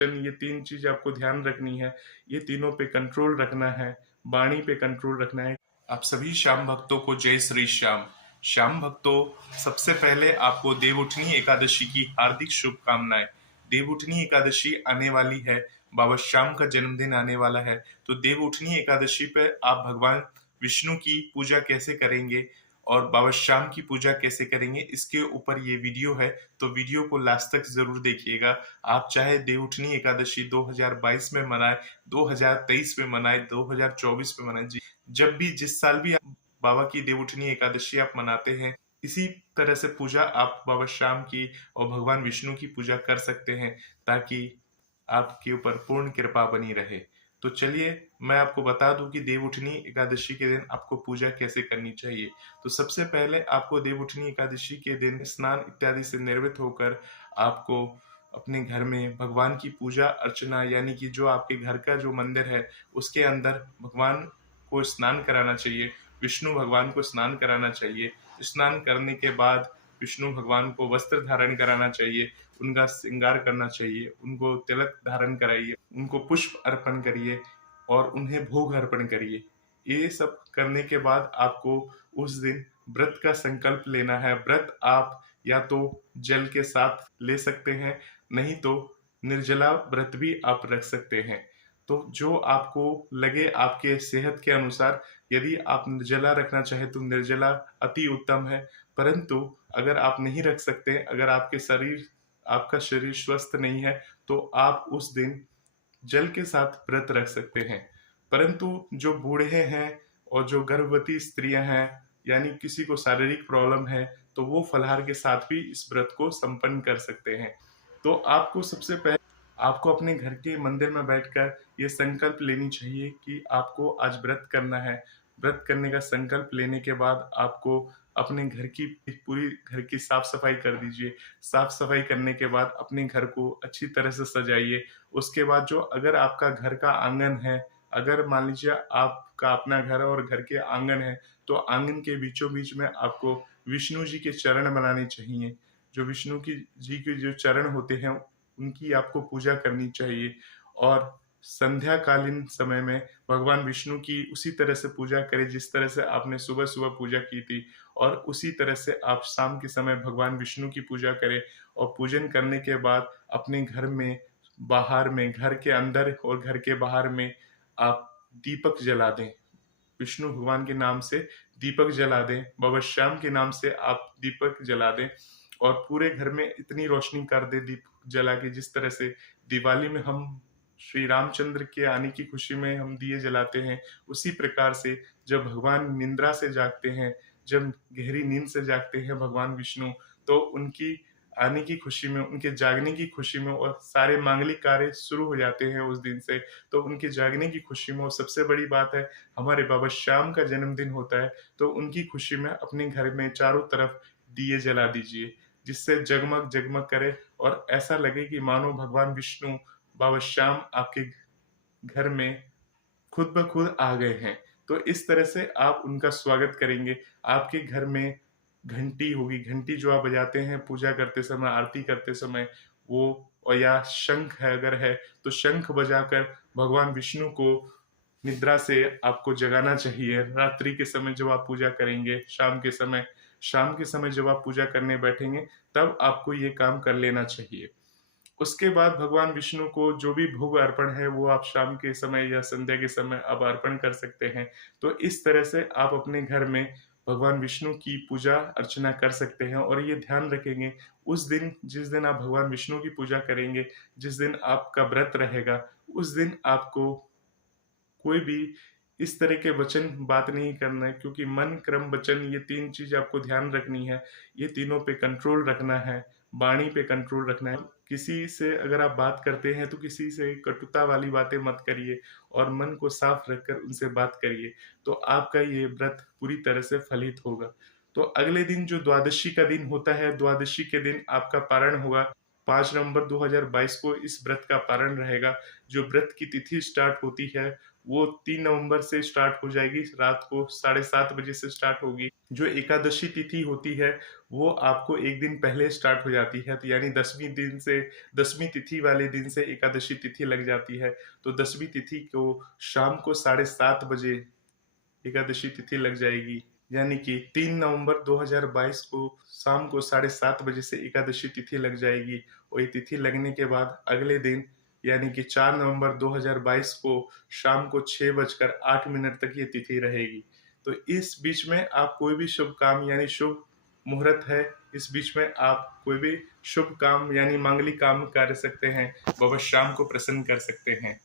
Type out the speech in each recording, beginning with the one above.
ये 3 चीज़ आपको ध्यान रखनी है। ये तीनों पे कंट्रोल रखना है, वाणी पे कंट्रोल रखना है। आप सभी श्याम भक्तों को जय श्री श्याम। श्याम भक्तों, सबसे पहले आपको देवउठनी एकादशी की हार्दिक शुभकामनाएं। देवउठनी एकादशी आने वाली है, बाबा श्याम का जन्मदिन आने वाला है। तो देवउठनी एकादशी पे आप भगवान विष्णु की पूजा कैसे करेंगे और बाबा श्याम की पूजा कैसे करेंगे, इसके ऊपर ये वीडियो है। तो वीडियो को लास्ट तक जरूर देखिएगा। आप चाहे देवउठनी एकादशी 2022 में मनाए, 2023 में मनाए, 2024 में मनाए, जब भी जिस साल भी आप बाबा की देवउठनी एकादशी आप मनाते हैं, इसी तरह से पूजा आप बाबा श्याम की और भगवान विष्णु की पूजा कर सकते हैं, ताकि आपके ऊपर पूर्ण कृपा बनी रहे। तो चलिए मैं आपको बता दूं कि देवउठनी एकादशी के दिन आपको पूजा कैसे करनी चाहिए। तो सबसे पहले आपको देवउठनी एकादशी के दिन स्नान इत्यादि से निर्वृत्त होकर आपको अपने घर में भगवान की पूजा अर्चना, यानी कि जो आपके घर का जो मंदिर है उसके अंदर भगवान को स्नान कराना चाहिए, विष्णु भगवान को स्नान कराना चाहिए। स्नान करने के बाद विष्णु भगवान को वस्त्र धारण कराना चाहिए, उनका श्रृंगार करना चाहिए, उनको तिलक धारण कराइए, उनको पुष्प अर्पण करिए और उन्हें भोग अर्पण करिए। ये सब करने के बाद आपको उस दिन व्रत का संकल्प लेना है। व्रत आप या तो जल के साथ ले सकते हैं, नहीं तो निर्जला व्रत भी आप रख सकते हैं। तो जो आपको लगे आपके सेहत के अनुसार, यदि आप निर्जला रखना चाहे तो निर्जला अति उत्तम है। परंतु अगर आप नहीं रख सकते, अगर आपका शरीर स्वस्थ नहीं है, तो आप उस दिन जल के साथ व्रत रख सकते हैं। परंतु जो बूढ़े हैं और जो गर्भवती स्त्रियां हैं, यानी किसी को शारीरिक प्रॉब्लम है, तो वो फलाहार के साथ भी इस व्रत को संपन्न कर सकते हैं। तो आपको सबसे पहले आपको अपने घर के मंदिर में बैठकर ये संकल्प लेनी चाहिए कि आपको आज व्रत करना है। व्रत करने का संकल्प लेने के बाद आपको अपने घर की पूरी घर की साफ सफाई कर दीजिए। साफ सफाई करने के बाद अपने घर को अच्छी तरह से सजाइए। उसके बाद जो अगर आपका घर का आंगन है, अगर मान लीजिए आपका अपना घर है और घर के आंगन है, तो आंगन के बीचों बीच में आपको विष्णु जी के चरण बनाने चाहिए। जो विष्णु की जी के जो चरण होते हैं, उनकी आपको पूजा करनी चाहिए। और संध्या कालीन समय में भगवान विष्णु की उसी तरह से पूजा करें जिस तरह से आपने सुबह सुबह पूजा की थी, और उसी तरह से आप शाम के समय भगवान विष्णु की पूजा करें। और पूजन करने के बाद अपने घर में, बाहर में, घर के अंदर और घर के बाहर में आप दीपक जला दें। विष्णु भगवान के नाम से दीपक जला दें, बाबा श्याम के नाम से आप दीपक जला दें। और पूरे घर में इतनी रोशनी कर दे दीप जला के, जिस तरह से दिवाली में हम श्री रामचंद्र के आने की खुशी में हम दिए जलाते हैं, उसी प्रकार से जब भगवान निंद्रा से जागते हैं, जब गहरी नींद से जागते हैं भगवान विष्णु, तो उनकी आने की खुशी में, उनके जागने की खुशी में, और सारे मांगलिक कार्य शुरू हो जाते हैं उस दिन से, तो उनके जागने की खुशी में। और सबसे बड़ी बात है, हमारे बाबा श्याम का जन्मदिन होता है, तो उनकी खुशी में अपने घर में चारों तरफ दिए जला दीजिए, जिससे जगमग जगमग करे और ऐसा लगे कि मानो भगवान विष्णु, बाबा श्याम आपके घर में खुद ब खुद आ गए हैं। तो इस तरह से आप उनका स्वागत करेंगे। आपके घर में घंटी होगी, घंटी जो आप बजाते हैं पूजा करते समय, आरती करते समय, वो, और या शंख है अगर है, तो शंख बजाकर भगवान विष्णु को निद्रा से आपको जगाना चाहिए। रात्रि के समय जब आप पूजा करेंगे, शाम के समय जब आप पूजा करने बैठेंगे, तब आपको ये काम कर लेना चाहिए। उसके बाद भगवान विष्णु को जो भी भोग अर्पण है, वो आप शाम के समय या संध्या के समय आप अर्पण कर सकते हैं। तो इस तरह से आप अपने घर में भगवान विष्णु की पूजा अर्चना कर सकते हैं। और ये ध्यान रखेंगे, उस दिन जिस दिन आप भगवान विष्णु की पूजा करेंगे, जिस दिन आपका व्रत रहेगा, उस दिन आपको कोई भी इस तरह के वचन बात नहीं करना है, क्योंकि मन, क्रम, वचन, ये 3 चीज आपको ध्यान रखनी है। ये तीनों पे कंट्रोल रखना है, वाणी पे कंट्रोल रखना है। किसी से अगर आप बात करते हैं तो किसी से कटुता वाली बातें मत करिए, और मन को साफ रखकर उनसे बात करिए, तो आपका ये व्रत पूरी तरह से फलित होगा। तो अगले दिन जो द्वादशी का दिन होता है, द्वादशी के दिन आपका पारण होगा। 5 नवंबर 2022 को इस व्रत का पारण रहेगा। जो व्रत की तिथि स्टार्ट होती है वो 3 नवंबर से स्टार्ट हो जाएगी, रात को 7:30 बजे से स्टार्ट होगी। जो एकादशी तिथि होती है वो आपको एक दिन पहले स्टार्ट हो जाती है, तो यानी 10वीं तिथि वाले दिन से एकादशी तिथि लग जाती है। तो 10वीं तिथि को शाम को 7:30 बजे एकादशी तिथि लग जाएगी, यानी कि 3 नवंबर 2022 को शाम को 7:30 बजे से एकादशी तिथि लग जाएगी। और ये तिथि लगने के बाद अगले दिन यानी कि 4 नवंबर 2022 को शाम को 6:08 तक ये तिथि रहेगी। तो इस बीच में आप कोई भी शुभ काम यानी शुभ मुहूर्त है, इस बीच में आप कोई भी शुभ काम यानी मांगलिक काम कर सकते हैं, बाबा श्याम को प्रसन्न कर सकते हैं।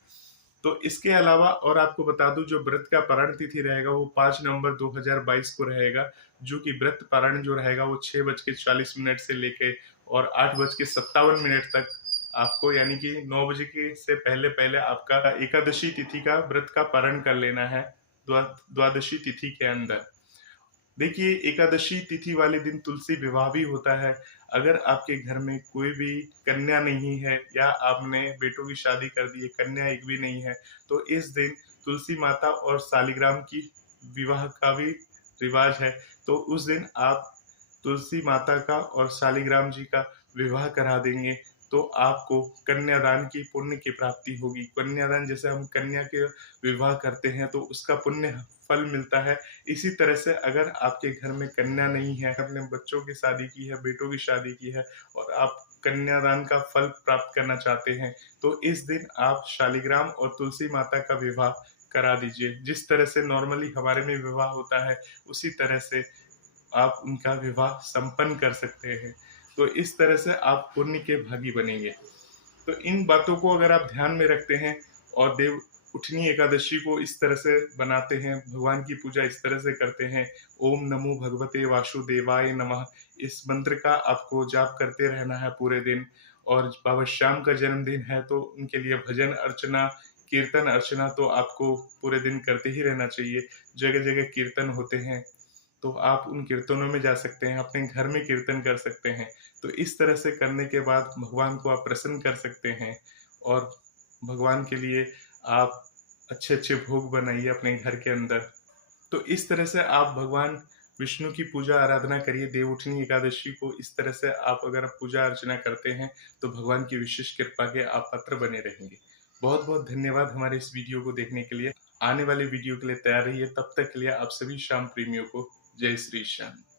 तो इसके अलावा और आपको बता दूं, जो व्रत का पारण तिथि रहेगा वो 5 नवंबर 2022 को रहेगा। जो कि व्रत पारण जो रहेगा वो 6:40 से लेके और 8:57 तक आपको, यानी कि 9 बजे के से पहले पहले आपका एकादशी तिथि का व्रत का पारण कर लेना है द्वादशी तिथि के अंदर। देखिए, एकादशी तिथि वाले दिन तुलसी विवाह भी होता है। अगर आपके घर में कोई भी कन्या नहीं है या आपने बेटों की शादी कर दी है, कन्या एक भी नहीं है, तो इस दिन तुलसी माता और शालिग्राम की विवाह का भी रिवाज है। तो उस दिन आप तुलसी माता का और शालिग्राम जी का विवाह करा देंगे तो आपको कन्यादान की पुण्य की प्राप्ति होगी। कन्यादान जैसे हम कन्या के विवाह करते हैं तो उसका पुण्य फल मिलता है। इसी तरह से अगर आपके घर में कन्या नहीं है, अपने बच्चों की शादी की है, बेटों की शादी की है और आप कन्यादान का फल प्राप्त करना चाहते हैं, तो इस दिन आप शालिग्राम और तुलसी माता का विवाह करा दीजिए। जिस तरह से नॉर्मली हमारे में विवाह होता है उसी तरह से आप उनका विवाह संपन्न कर सकते हैं। तो इस तरह से आप पुण्य के भागी बनेंगे। तो इन बातों को अगर आप ध्यान में रखते हैं और देव उठनी एकादशी को इस तरह से बनाते हैं, भगवान की पूजा इस तरह से करते हैं, ओम नमो भगवते वासुदेवाय नमः, इस मंत्र का आपको जाप करते रहना है पूरे दिन। और बाबा श्याम का जन्मदिन है तो उनके लिए भजन अर्चना, कीर्तन अर्चना तो आपको पूरे दिन करते ही रहना चाहिए। जगह जगह कीर्तन होते हैं तो आप उन कीर्तनों में जा सकते हैं, अपने घर में कीर्तन कर सकते हैं। तो इस तरह से करने के बाद भगवान को आप प्रसन्न कर सकते हैं और भगवान के लिए आप अच्छे अच्छे भोग बनाइए अपने घर के अंदर। तो इस तरह से आप भगवान विष्णु की पूजा आराधना करिए। देवउठनी एकादशी को इस तरह से आप अगर पूजा अर्चना करते हैं तो भगवान की विशेष कृपा के आप पात्र बने रहेंगे। बहुत बहुत धन्यवाद हमारे इस वीडियो को देखने के लिए। आने वाले वीडियो के लिए तैयार रहिए। तब तक के लिए आप सभी श्याम प्रेमियों को जय श्री श्याम।